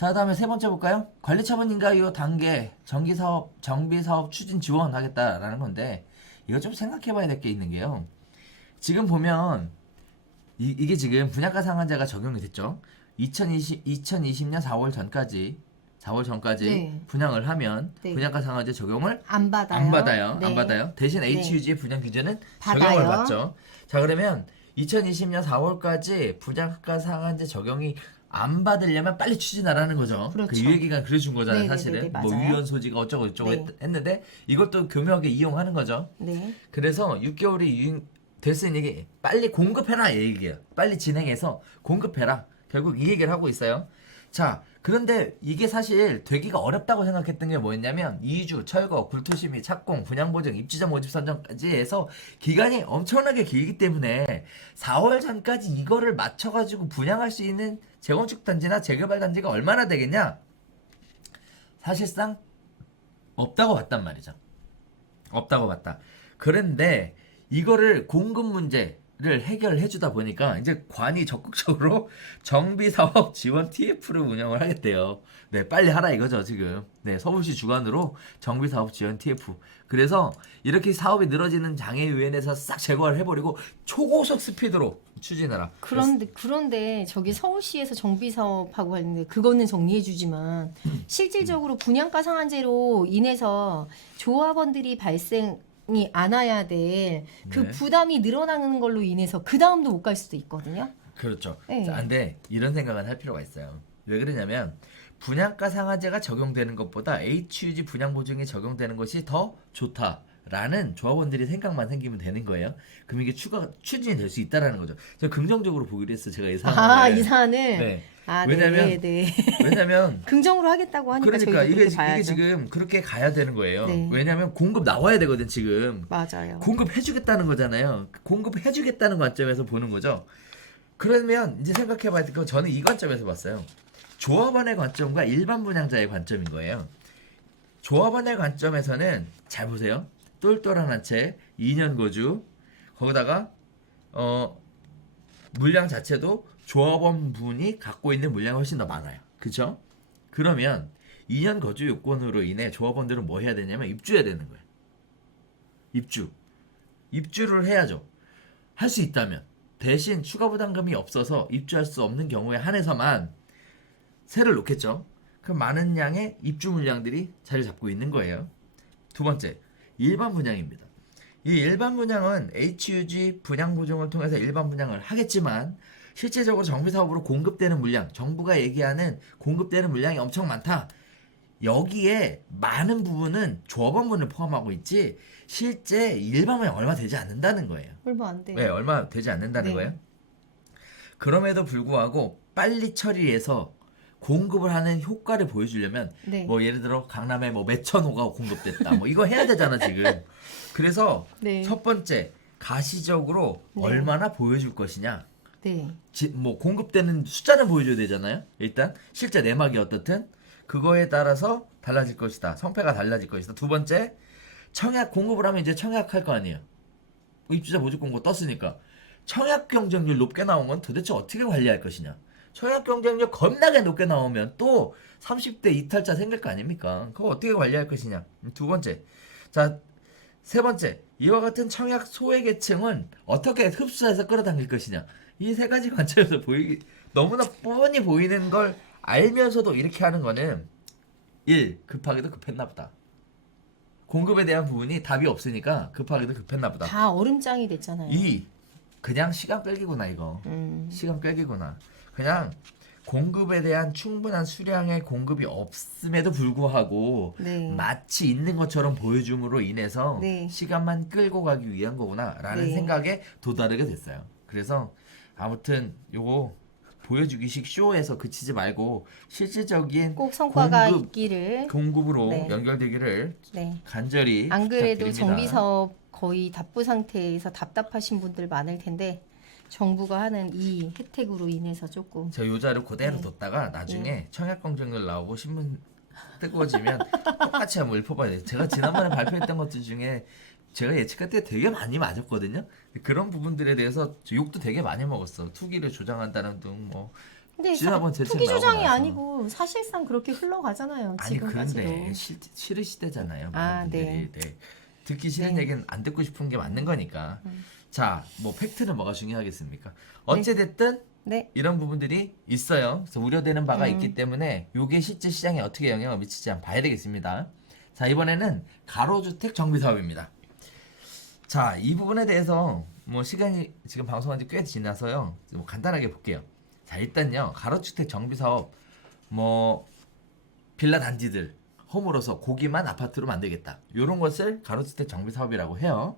자, 다음에 세 번째 볼까요? 관리처분인가요? 단계 정비사업 추진 지원하겠다라는 건데 이거 좀 생각해봐야 될 게 있는 게요. 지금 보면 이게 지금 분양가 상한제가 적용이 됐죠. 2020년 4월 전까지 네. 분양을 하면 네. 분양가 상한제 적용을 안 받아요. 안 받아요. 네. 안 받아요. 대신 네. HUG의 분양 규제는 받아요. 적용을 받죠. 자, 그러면 2020년 4월까지 분양가 상한제 적용이 안 받으려면 빨리 추진하라는 거죠. 그렇죠. 그 유예기간 그려준 거잖아요. 네네네네, 사실은 뭐 맞아요. 유연 소지가 어쩌고 저쩌고 네. 했는데 이것도 교묘하게 이용하는 거죠. 네. 그래서 6개월이 됐으니 이게 빨리 공급해라 이 얘기예요. 빨리 진행해서 공급해라. 결국 이 얘기를 하고 있어요. 자, 그런데 이게 사실 되기가 어렵다고 생각했던 게 뭐였냐면 이주, 철거, 굴토심의, 착공, 분양보증, 입주자 모집 선정까지 해서 기간이 엄청나게 길기 때문에 4월 전까지 이거를 맞춰가지고 분양할 수 있는 재건축 단지나 재개발 단지가 얼마나 되겠냐? 사실상 없다고 봤단 말이죠. 없다고 봤다. 그런데 이거를 공급 문제를 해결해 주다 보니까 이제 관이 적극적으로 정비사업 지원 TF를 운영을 하겠대요. 네, 빨리 하라 이거죠, 지금. 네, 서울시 주관으로 정비사업 지원 TF. 그래서 이렇게 사업이 늘어지는 장애 유연에서 싹 제거를 해버리고 초고속 스피드로 추진하라. 그런데 저기 서울시에서 정비 사업하고 하는데 그거는 정리해 주지만 실질적으로 분양가 상한제로 인해서 조합원들이 발생이 안 와야 될 그 네. 부담이 늘어나는 걸로 인해서 그 다음도 못 갈 수도 있거든요. 그렇죠. 네. 자, 근데 이런 생각은 할 필요가 있어요. 왜 그러냐면 분양가 상한제가 적용되는 것보다 HUG 분양 보증이 적용되는 것이 더 좋다라는 조합원들이 생각만 생기면 되는 거예요. 그럼 이게 추진이 될 수 있다라는 거죠. 제가 긍정적으로 보기로 했어요. 제가 이 사안을. 이 사안을 네. 아, 왜냐면 네. 왜냐면 긍정으로 하겠다고 하니까 그러니까 저희도 이게 그렇게 봐야죠. 지금 그렇게 가야 되는 거예요. 네. 왜냐면 공급 나와야 되거든 지금. 맞아요. 공급해주겠다는 거잖아요. 공급해주겠다는 관점에서 보는 거죠. 그러면 이제 생각해봐야 될 건 저는 이 관점에서 봤어요. 조합원의 관점과 일반 분양자의 관점인 거예요. 조합원의 관점에서는 잘 보세요. 똘똘한 한 채, 2년 거주, 거기다가 물량 자체도 조합원 분이 갖고 있는 물량이 훨씬 더 많아요. 그쵸? 그러면 2년 거주 요건으로 인해 조합원들은 뭐 해야 되냐면 입주해야 되는 거예요. 입주를 해야죠. 할 수 있다면. 대신 추가 부담금이 없어서 입주할 수 없는 경우에 한해서만 세를 놓겠죠. 그럼 많은 양의 입주 물량들이 자리 잡고 있는 거예요. 두 번째, 일반 분양입니다. 이 일반 분양은 HUG 분양 보증을 통해서 일반 분양을 하겠지만 실제적으로 정비사업으로 공급되는 물량, 정부가 얘기하는 공급되는 물량이 엄청 많다. 여기에 많은 부분은 조합원분을 포함하고 있지 실제 일반 분양 얼마 되지 않는다는 거예요. 얼마 안 돼요. 네, 얼마 되지 않는다는 네. 거예요. 그럼에도 불구하고 빨리 처리해서 공급을 하는 효과를 보여주려면 네. 뭐 예를 들어 강남에 뭐 몇천 호가 공급됐다 뭐 이거 해야 되잖아 지금. 그래서 네. 첫 번째 가시적으로 네. 얼마나 보여줄 것이냐. 네. 뭐 공급되는 숫자는 보여줘야 되잖아요. 일단 실제 내막이 어떻든 그거에 따라서 달라질 것이다. 성패가 달라질 것이다. 두 번째 청약 공급을 하면 이제 청약할 거 아니에요. 입주자 모집 공고 떴으니까 청약 경쟁률 높게 나온 건 도대체 어떻게 관리할 것이냐. 청약 경쟁률 겁나게 높게 나오면 또 30대 이탈자 생길 거 아닙니까? 그거 어떻게 관리할 것이냐. 두 번째. 자, 세 번째. 이와 같은 청약 소외계층은 어떻게 흡수해서 끌어당길 것이냐. 이 세 가지 관점에서 너무나 뻔히 보이는 걸 알면서도 이렇게 하는 거는 1. 급하게도 급했나 보다. 공급에 대한 부분이 답이 없으니까 급하게도 급했나 보다. 다 얼음장이 됐잖아요. 2. 그냥 시간 끌기구나 이거. 시간 끌기구나. 그냥 공급에 대한 충분한 수량의 공급이 없음에도 불구하고 네. 마치 있는 것처럼 보여줌으로 인해서 네. 시간만 끌고 가기 위한 거구나 라는 네. 생각에 도달하게 됐어요. 그래서 아무튼 요거 보여주기식 쇼에서 그치지 말고 실질적인 꼭 성과가 공급, 있기를. 공급으로 네. 연결되기를 네. 간절히 안 그래도 부탁드립니다. 정비 사업 거의 답부 상태에서 답답하신 분들 많을 텐데 정부가 하는 이 혜택으로 인해서 조금 제가 요 자를 그대로 네. 뒀다가 나중에 청약 경쟁률 나오고 신문 뜨거워지면 똑같이 한번 읊어봐야 돼요. 제가 지난번에 발표했던 것들 중에 제가 예측할 때 되게 많이 맞았거든요. 그런 부분들에 대해서 저 욕도 되게 많이 먹었어. 투기를 조장한다는 등 뭐 근데 지자본 대책 투기 나오고 주장이 나서. 아니고 사실상 그렇게 흘러가잖아요. 아니 지금까지도. 그런데 싫은 시대잖아요. 아, 많은 분들이. 네. 듣기 싫은 네. 얘기는 안 듣고 싶은 게 맞는 거니까. 자, 뭐 팩트는 뭐가 중요하겠습니까? 어찌 됐든 네. 이런 부분들이 있어요. 그래서 우려되는 바가 있기 때문에 이게 실제 시장에 어떻게 영향을 미치지 한번 봐야 되겠습니다. 자, 이번에는 가로주택 정비 사업입니다. 자, 이 부분에 대해서 뭐 시간이 지금 방송한 지 꽤 지나서요. 뭐 간단하게 볼게요. 자, 일단요. 가로주택 정비 사업 뭐 빌라 단지들 홈으로서 고기만 아파트로 만들겠다. 이런 것을 가로주택 정비 사업이라고 해요.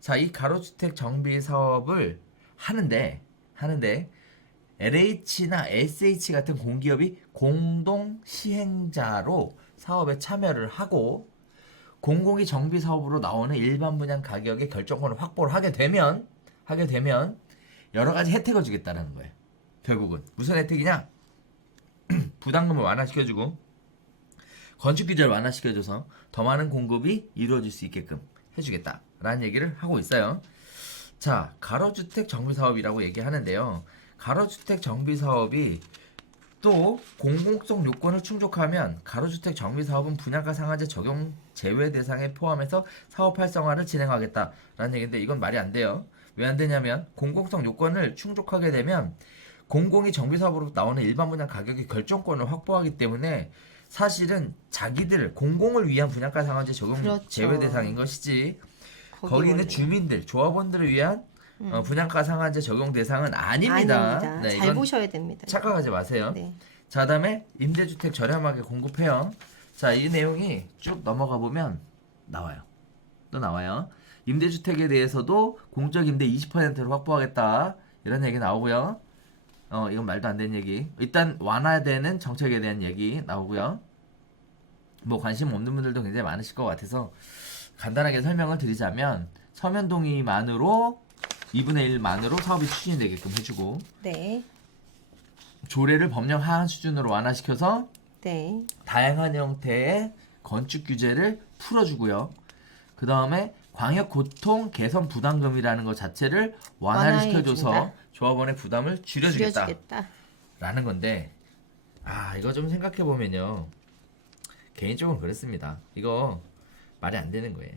자, 이 가로주택 정비 사업을 하는데 LH나 SH 같은 공기업이 공동 시행자로 사업에 참여를 하고 공공이 정비 사업으로 나오는 일반 분양 가격의 결정권을 확보를 하게 되면 여러 가지 혜택을 주겠다는 거예요. 결국은 무슨 혜택이냐? 부담금을 완화시켜주고 건축 규제를 완화시켜줘서 더 많은 공급이 이루어질 수 있게끔 해주겠다라는 얘기를 하고 있어요. 자, 가로주택 정비 사업이라고 얘기하는데요. 가로주택 정비 사업이 또 공공성 요건을 충족하면 가로주택 정비 사업은 분양가 상한제 적용 제외 대상에 포함해서 사업 활성화를 진행하겠다라는 얘기인데 이건 말이 안 돼요. 왜 안 되냐면 공공성 요건을 충족하게 되면 공공이 정비 사업으로 나오는 일반 분양 가격의 결정권을 확보하기 때문에 사실은 자기들 공공을 위한 분양가 상한제 적용 그렇죠. 제외 대상인 것이지 거기 거기 있는 원래. 주민들, 조합원들을 위한 분양가 상한제 적용 대상은 아닙니다. 아닙니다. 네, 잘 이건 보셔야 됩니다. 착각하지 마세요. 네. 자, 다음에 임대주택 저렴하게 공급해요. 자, 이 내용이 쭉 넘어가 보면 나와요. 또 나와요. 임대주택에 대해서도 공적 임대 20%를 확보하겠다. 이런 얘기 나오고요. 이건 말도 안 되는 얘기. 일단 완화되는 정책에 대한 얘기 나오고요. 뭐 관심 없는 분들도 굉장히 많으실 것 같아서 간단하게 설명을 드리자면 서면 동의만으로 2분의 1만으로 사업이 추진되게끔 해주고 네. 조례를 법령 하한 수준으로 완화시켜서 네. 다양한 형태의 건축 규제를 풀어주고요. 그 다음에 광역 고통 개선 부담금이라는 것 자체를 완화를 시켜줘서 완화해준다. 조합원의 부담을 줄여주겠다라는 줄여주겠다. 건데, 이거 좀 생각해 보면요, 개인적으로 그랬습니다. 이거 말이 안 되는 거예요.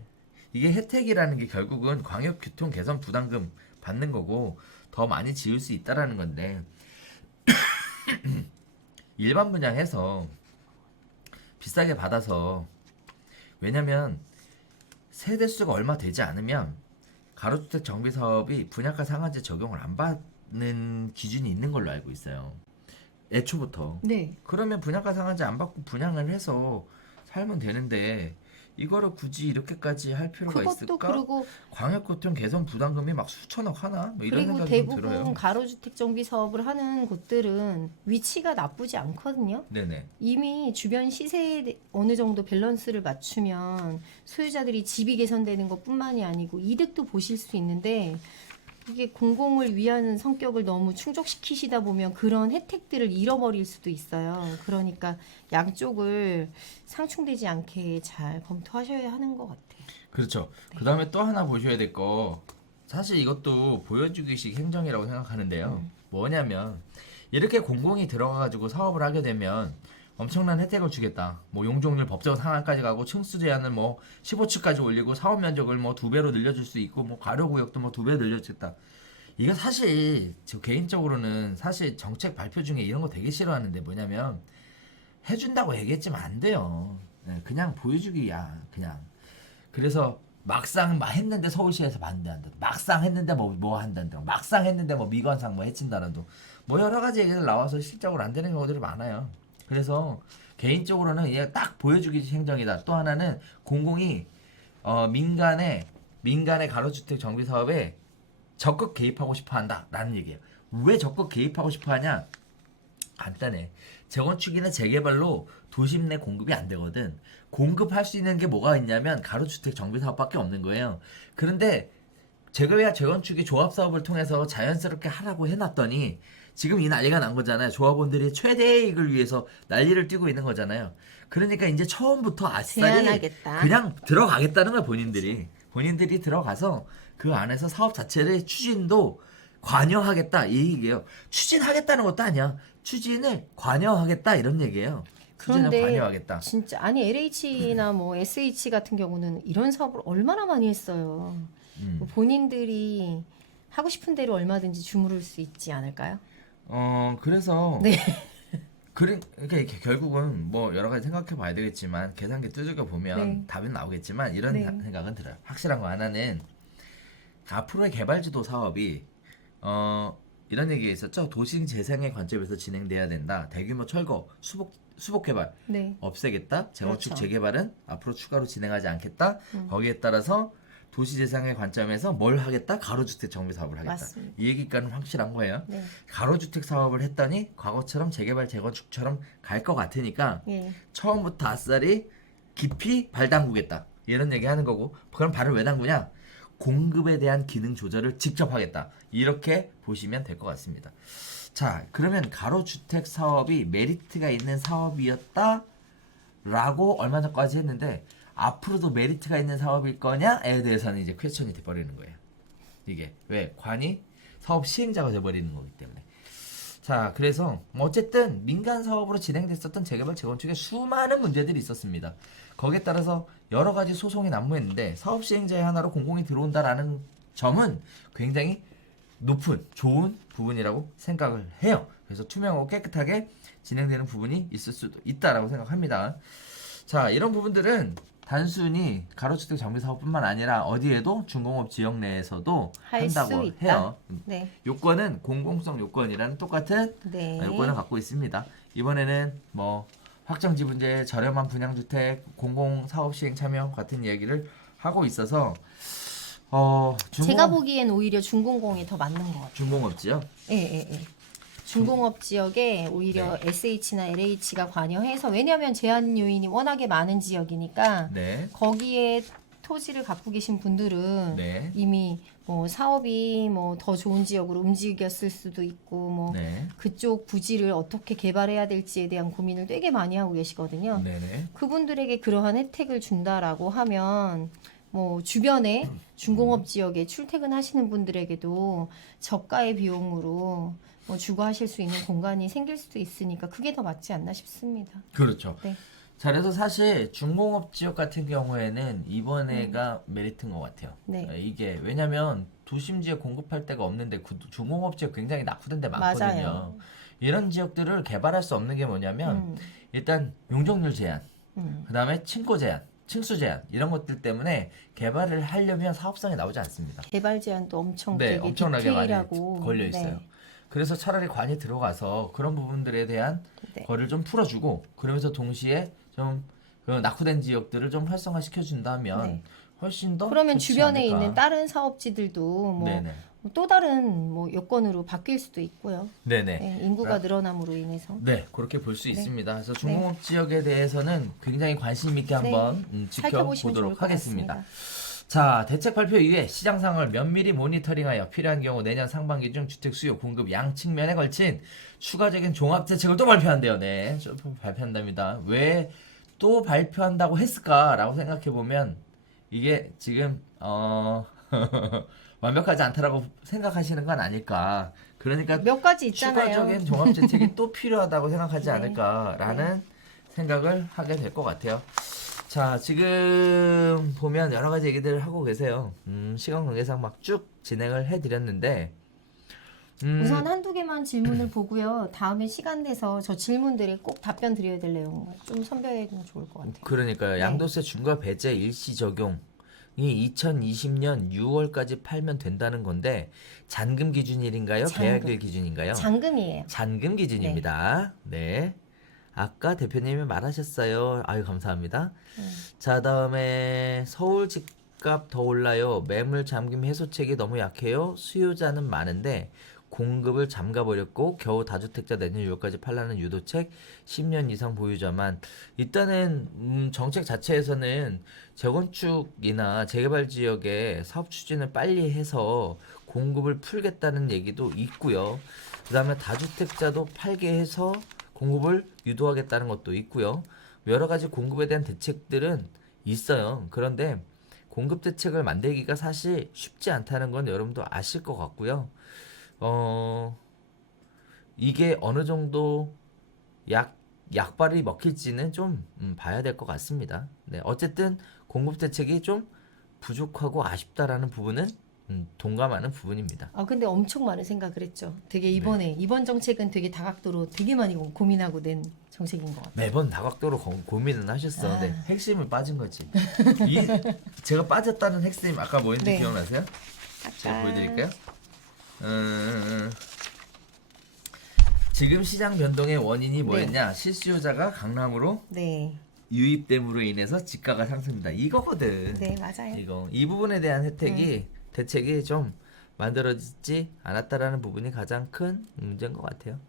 이게 혜택이라는 게 결국은 광역 교통 개선 부담금 받는 거고 더 많이 지을 수 있다라는 건데 일반 분양해서 비싸게 받아서 왜냐면 세대수가 얼마 되지 않으면 가로주택 정비 사업이 분양가 상한제 적용을 안 받는 기준이 있는 걸로 알고 있어요. 애초부터. 네. 그러면 분양가 상한제 안 받고 분양을 해서 살면 되는데 이거를 굳이 이렇게까지 할 필요가 그것도 있을까? 그리고 광역교통 개선 부담금이 막 수천억 하나? 뭐 이런 그리고 생각이 좀 대부분 들어요. 가로주택 정비 사업을 하는 곳들은 위치가 나쁘지 않거든요. 네네. 이미 주변 시세에 어느 정도 밸런스를 맞추면 소유자들이 집이 개선되는 것뿐만이 아니고 이득도 보실 수 있는데 이게 공공을 위한 성격을 너무 충족시키시다 보면 그런 혜택들을 잃어버릴 수도 있어요. 그러니까 양쪽을 상충되지 않게 잘 검토하셔야 하는 것 같아요. 그렇죠. 그 다음에 또 하나 보셔야 될 거, 사실 이것도 보여주기식 행정이라고 생각하는데요. 뭐냐면 이렇게 공공이 들어가가지고 사업을 하게 되면 엄청난 혜택을 주겠다. 뭐 용적률 법정 상한까지 가고 층수 제한을 뭐 15층까지 올리고 사업 면적을 뭐 2배로 늘려줄 수 있고 뭐 가로구역도 뭐 2배 늘려주겠다. 이거 사실 저 개인적으로는 사실 정책 발표 중에 이런 거 되게 싫어하는데 뭐냐면 해준다고 얘기했지만 안 돼요. 네, 그냥 보여주기야 그냥. 그래서 막상 막 했는데 서울시에서 반대한다. 막상 했는데 뭐 한다든가. 막상 했는데 뭐 미관상 뭐 해친다라도 뭐 여러 가지 얘기들 나와서 실적으로 안 되는 경우들이 많아요. 그래서 개인적으로는 이게 딱 보여주기식 행정이다. 또 하나는 공공이 민간의 가로주택 정비 사업에 적극 개입하고 싶어 한다라는 얘기예요. 왜 적극 개입하고 싶어 하냐? 간단해. 재건축이나 재개발로 도심 내 공급이 안 되거든. 공급할 수 있는 게 뭐가 있냐면 가로주택 정비 사업밖에 없는 거예요. 그런데 재개발 재건축이 조합 사업을 통해서 자연스럽게 하라고 해놨더니 지금 이 난리가 난 거잖아요. 조합원들이 최대 이익을 위해서 난리를 뛰고 있는 거잖아요. 그러니까 이제 처음부터 아싸리 제한하겠다. 그냥 들어가겠다는 거야. 본인들이 들어가서 그 안에서 사업 자체를 추진도 관여하겠다 이 얘기예요. 추진하겠다는 것도 아니야. 추진을 관여하겠다 이런 얘기예요. 추진을 그런데 관여하겠다. 진짜 아니 LH나 뭐 SH 같은 경우는 이런 사업을 얼마나 많이 했어요. 뭐 본인들이 하고 싶은 대로 얼마든지 주무를 수 있지 않을까요? 그래서 네. 그러니까 이렇게 결국은 뭐 여러 가지 생각해 봐야 되겠지만 계산기 두들겨 보면 네. 답은 나오겠지만 이런 네. 생각은 들어요. 확실한 거 하나는 앞으로의 개발지도 사업이 이런 얘기가 있었죠. 도시 재생의 관점에서 진행돼야 된다. 대규모 철거, 수복 개발 네. 없애겠다. 재건축 그렇죠. 재개발은 앞으로 추가로 진행하지 않겠다. 거기에 따라서 도시 재생의 관점에서 뭘 하겠다? 가로주택 정비 사업을 하겠다. 맞습니다. 이 얘기까지는 확실한 거예요. 네. 가로주택 사업을 했더니 과거처럼 재개발 재건축처럼 갈 것 같으니까 예. 처음부터 아싸리 깊이 발 담그겠다. 이런 얘기 하는 거고 그럼 발을 왜 담그냐? 공급에 대한 기능 조절을 직접 하겠다. 이렇게 보시면 될 것 같습니다. 자, 그러면 가로주택 사업이 메리트가 있는 사업이었다 라고 얼마 전까지 했는데 앞으로도 메리트가 있는 사업일 거냐에 대해서는 이제 퀘스천이 돼버리는 거예요. 이게 왜? 관이 사업 시행자가 돼버리는 거기 때문에. 자, 그래서 어쨌든 민간 사업으로 진행됐었던 재개발 재건축에 수많은 문제들이 있었습니다. 거기에 따라서 여러 가지 소송이 난무했는데 사업 시행자의 하나로 공공이 들어온다라는 점은 굉장히 높은 좋은 부분이라고 생각을 해요. 그래서 투명하고 깨끗하게 진행되는 부분이 있을 수도 있다라고 생각합니다. 자, 이런 부분들은 단순히 가로주택 정비 사업뿐만 아니라 어디에도 중공업 지역 내에서도 할 수 한다고 있다. 해요. 네. 요건은 공공성 요건이라는 똑같은 네. 요건을 갖고 있습니다. 이번에는 뭐 확정 지분제, 저렴한 분양주택, 공공사업 시행 참여 같은 이야기를 하고 있어서 제가 보기엔 오히려 중공공이 더 맞는 것 같아요. 중공업지요? 예, 예, 예. 중공업 지역에 오히려 네. SH나 LH가 관여해서 왜냐하면 제한 요인이 워낙에 많은 지역이니까 네. 거기에 토지를 갖고 계신 분들은 네. 이미 뭐 사업이 뭐 더 좋은 지역으로 움직였을 수도 있고 뭐 네. 그쪽 부지를 어떻게 개발해야 될지에 대한 고민을 되게 많이 하고 계시거든요. 네네. 그분들에게 그러한 혜택을 준다라고 하면 뭐 주변에 중공업 지역에 출퇴근하시는 분들에게도 저가의 비용으로 뭐 주거하실 수 있는 공간이 생길 수도 있으니까 그게 더 맞지 않나 싶습니다. 그렇죠. 네. 자, 그래서 사실 중공업 지역 같은 경우에는 이번에가 메리트인 것 같아요. 네. 이게 왜냐면 도심 지역 공급할 데가 없는데 중공업 지역 굉장히 낙후된 데 많거든요. 맞아요. 이런 지역들을 개발할 수 없는 게 뭐냐면 일단 용적률 제한, 그 다음에 층고 제한, 층수 제한 이런 것들 때문에 개발을 하려면 사업성이 나오지 않습니다. 개발 제한도 엄청 네, 되게 엄청나게 많이 디테일하고 걸려 있어요. 네. 그래서 차라리 관이 들어가서 그런 부분들에 대한 네. 거를 좀 풀어주고 그러면서 동시에 좀 그 낙후된 지역들을 좀 활성화시켜 준다면 네. 훨씬 더 그러면 좋지 주변에 않을까. 있는 다른 사업지들도 뭐 네네. 또 다른 뭐 여건으로 바뀔 수도 있고요. 네네. 네, 인구가 늘어남으로 인해서. 네, 그렇게 볼 수 네. 있습니다. 그래서 중공업 지역에 대해서는 굉장히 관심 있게 한번 살펴보시면 좋을 지켜보도록 것 하겠습니다. 같습니다. 자, 대책 발표 이후에 시장 상황을 면밀히 모니터링하여 필요한 경우 내년 상반기 중 주택 수요 공급 양 측면에 걸친 추가적인 종합 대책을 또 발표한대요. 네, 또 발표한답니다. 왜 또 발표한다고 했을까라고 생각해 보면 이게 지금 완벽하지 않다라고 생각하시는 건 아닐까. 그러니까 몇 가지 있잖아요. 추가적인 종합 대책이 또 필요하다고 생각하지 네. 않을까라는 생각을 하게 될 것 같아요. 자, 지금 보면 여러 가지 얘기들을 하고 계세요. 시간 관계상 막 쭉 진행을 해드렸는데, 우선 한두 개만 질문을 보고요. 다음에 시간 내서 저 질문들에 꼭 답변 드려야 될 내용 좀 선별해 주면 좋을 것 같아요. 그러니까요. 양도세 중과 배제 일시 적용이 2020년 6월까지 팔면 된다는 건데 잔금 기준일인가요? 잔금. 계약일 기준인가요? 잔금이에요. 잔금 기준입니다. 네. 아까 대표님이 말하셨어요. 아유, 감사합니다. 자, 다음에 서울 집값 더 올라요. 매물 잠금 해소책이 너무 약해요. 수요자는 많은데 공급을 잠가버렸고 겨우 다주택자 내년 6월까지 팔라는 유도책 10년 이상 보유자만. 일단은 정책 자체에서는 재건축이나 재개발 지역에 사업 추진을 빨리 해서 공급을 풀겠다는 얘기도 있고요. 그 다음에 다주택자도 팔게 해서 공급을 유도하겠다는 것도 있고요. 여러 가지 공급에 대한 대책들은 있어요. 그런데 공급 대책을 만들기가 사실 쉽지 않다는 건 여러분도 아실 것 같고요. 이게 어느 정도 약발이 먹힐지는 좀 봐야 될 것 같습니다. 네, 어쨌든 공급 대책이 좀 부족하고 아쉽다라는 부분은 동감하는 부분입니다. 근데 엄청 많은 생각을 했죠. 되게 네. 이번 정책은 되게 다각도로 되게 많이 고민하고 낸 정책인 것 같아요. 매번 다각도로 고민은 하셨어. 아. 네, 핵심을 빠진 거지. 이 제가 빠졌다는 핵심 아까 뭐였는지 네. 기억나세요? 제가 보여드릴까요? 지금 시장 변동의 원인이 뭐였냐? 실수요자가 강남으로 네, 유입됨으로 인해서 지가가 상승합니다. 이거거든. 네 맞아요. 이 부분에 대한 대책이 좀 만들어지지 않았다라는 부분이 가장 큰 문제인 것 같아요.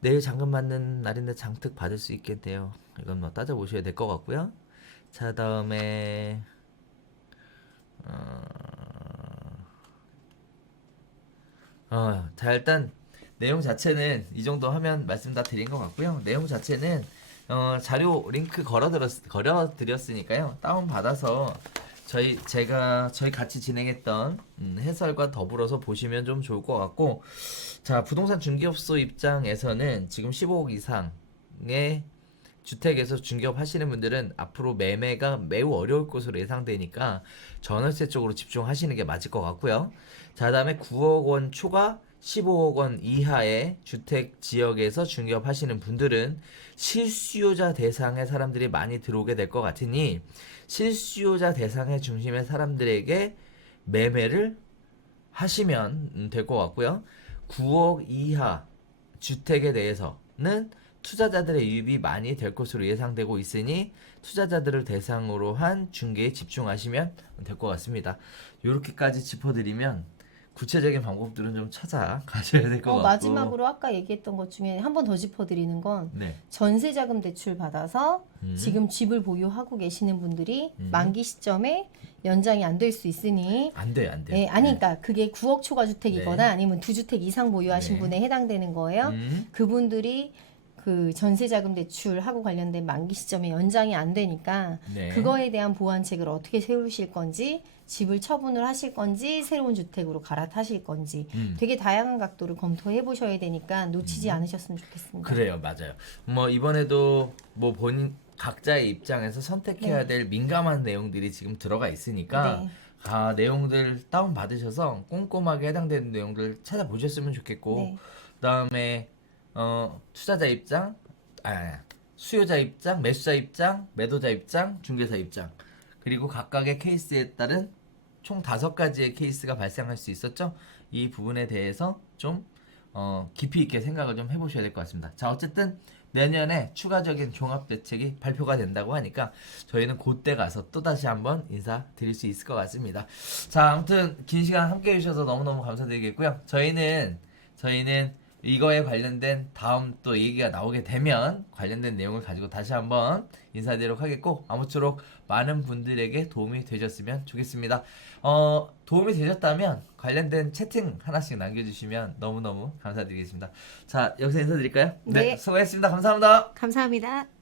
내일 잔금 맞는 날인데 장특 받을 수 있겠네요. 이건 뭐 따져보셔야 될 것 같고요. 자, 다음에 자, 일단 내용 자체는 이 정도 하면 말씀 다 드린 것 같고요. 내용 자체는 자료 링크 걸어드렸으니까요. 다운 받아서 저희 같이 진행했던 해설과 더불어서 보시면 좀 좋을 것 같고, 자, 부동산 중개업소 입장에서는 지금 15억 이상의 주택에서 중개업 하시는 분들은 앞으로 매매가 매우 어려울 것으로 예상되니까 전월세 쪽으로 집중하시는 게 맞을 것 같고요. 자, 다음에 9억 원 초과 15억 원 이하의 주택 지역에서 중개업 하시는 분들은 실수요자 대상의 사람들이 많이 들어오게 될 것 같으니 실수요자 대상의 중심의 사람들에게 매매를 하시면 될 것 같고요. 9억 이하 주택에 대해서는 투자자들의 유입이 많이 될 것으로 예상되고 있으니 투자자들을 대상으로 한 중개에 집중하시면 될 것 같습니다. 이렇게까지 짚어드리면 구체적인 방법들은 좀 찾아가셔야 될 것 같고, 마지막으로 아까 얘기했던 것 중에 한 번 더 짚어드리는 건 네. 전세자금 대출 받아서 지금 집을 보유하고 계시는 분들이 만기 시점에 연장이 안 될 수 있으니 안 돼요. 네, 그러니까 그게 9억 초과 주택이거나 네. 아니면 2주택 이상 보유하신 네. 분에 해당되는 거예요. 그분들이 그 전세자금 대출하고 관련된 만기 시점에 연장이 안 되니까 네. 그거에 대한 보완책을 어떻게 세우실 건지, 집을 처분을 하실 건지, 새로운 주택으로 갈아타실 건지 되게 다양한 각도를 검토해 보셔야 되니까 놓치지 않으셨으면 좋겠습니다. 그래요, 맞아요. 뭐 이번에도 뭐 본인 각자의 입장에서 선택해야 네. 될 민감한 내용들이 지금 들어가 있으니까 네. 내용들 다운 받으셔서 꼼꼼하게 해당되는 내용들 찾아보셨으면 좋겠고, 네. 그다음에 투자자 입장, 수요자 입장, 매수자 입장, 매도자 입장, 중개사 입장, 그리고 각각의 케이스에 따른 총 5가지의 케이스가 발생할 수 있었죠. 이 부분에 대해서 좀 깊이 있게 생각을 좀 해보셔야 될 것 같습니다. 자, 어쨌든 내년에 추가적인 종합대책이 발표가 된다고 하니까 저희는 그때 가서 또다시 한번 인사드릴 수 있을 것 같습니다. 자, 아무튼 긴 시간 함께 해주셔서 너무너무 감사드리겠고요. 저희는 이거에 관련된 다음 또 얘기가 나오게 되면 관련된 내용을 가지고 다시 한번 인사드리도록 하겠고, 아무쪼록 많은 분들에게 도움이 되셨으면 좋겠습니다. 도움이 되셨다면 관련된 채팅 하나씩 남겨주시면 너무너무 감사드리겠습니다. 자, 여기서 인사드릴까요? 네. 수고하셨습니다. 감사합니다. 감사합니다.